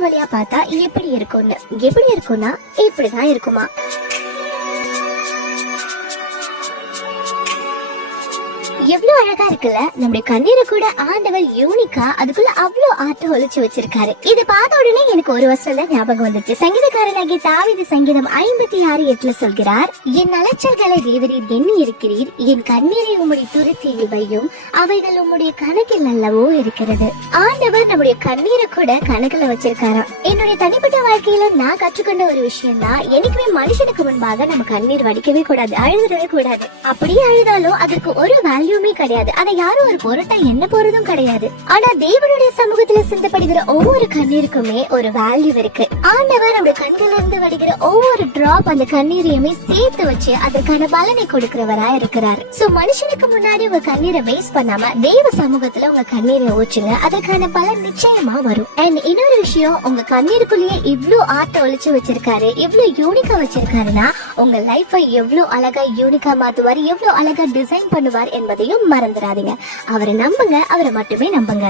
கண்ணு வழியா பார்த்தா எப்படி இருக்கும்னா இப்படிதான் இருக்குமா. எவ்வளவு அழகா இருக்குல்ல. நம்முடைய கண்ணீரை கூட ஆண்டவர் யூனிக்கா அதுக்குள்ள அவ்வளவு ஆர்ட் ஒழிச்சு வச்சிருக்காரு. இதை பார்த்த உடனே எனக்கு ஒரு வருஷம் தான் ஞாபகம் வந்துச்சு. சங்கீதக்காரனாகிய தாவீது சங்கீதம் 56:8 சொல்கிறார், என் அலைச்சல்களை தேவரீர் எண்ணி இருக்கிறீர், என் கண்ணீரை உம்முடைய துருத்தியில் வையும், அவைகள் உம்முடைய கணக்கில் அல்லவோ இருக்கிறது. ஆண்டவர் நம்முடைய கண்ணீரை கூட கணக்குல வச்சிருக்காராம். என்னுடைய தனிப்பட்ட வாழ்க்கையில நான் கற்றுக்கொண்ட ஒரு விஷயம் தான், என்னைக்குமே மனுஷனுக்கு முன்பாக நம்ம கண்ணீர் வடிக்கவே கூடாது, அழுதவே கூடாது. அப்படியே அழுதாலும் அதுக்கு ஒரு வேல்யூமே கிடையாது. அதை யாரும் ஒரு பொருட்டா என்ன போறதும் கிடையாது. ஆனா தேவனுடைய சமூகத்துல சிந்தப்படுகிற ஒவ்வொரு கண்ணீருக்குமே ஒரு வேல்யூ இருக்கு. ஆண்டவர் நம்முடைய கண்கள்ல இருந்து வடிகிற ஒவ்வொரு டிராப் அந்த கண்ணீரையுமே சேர்த்து வச்சு அதற்கான பலனை கொடுக்கிறவரா இருக்கிறார். சோ மனுஷனுக்கு முன்னாடி உங்க கண்ணீரை வேஸ்ட் பண்ணாம தேவ சமூகத்துல உங்க கண்ணீரை ஊற்றுங்க, அதற்கான பலன் நிச்சயமா வரும். அண்ட் இன்னொரு விஷயம், உங்க கண்ணீருக்குள்ளேயே இவ்ளோ ஆர்ட் ஒழிச்சு வச்சிருக்காரு, இவ்ளோ யூனிக்கா வச்சிருக்காருன்னா உங்க லைஃபை எவ்வளவு அழகா யூனிக்கா மாத்துவார், எவ்வளவு அழகா டிசைன் பண்ணுவார் என்பதையும் மறந்துடாதீங்க. அவரை நம்புங்க, அவரை மட்டுமே நம்புங்க.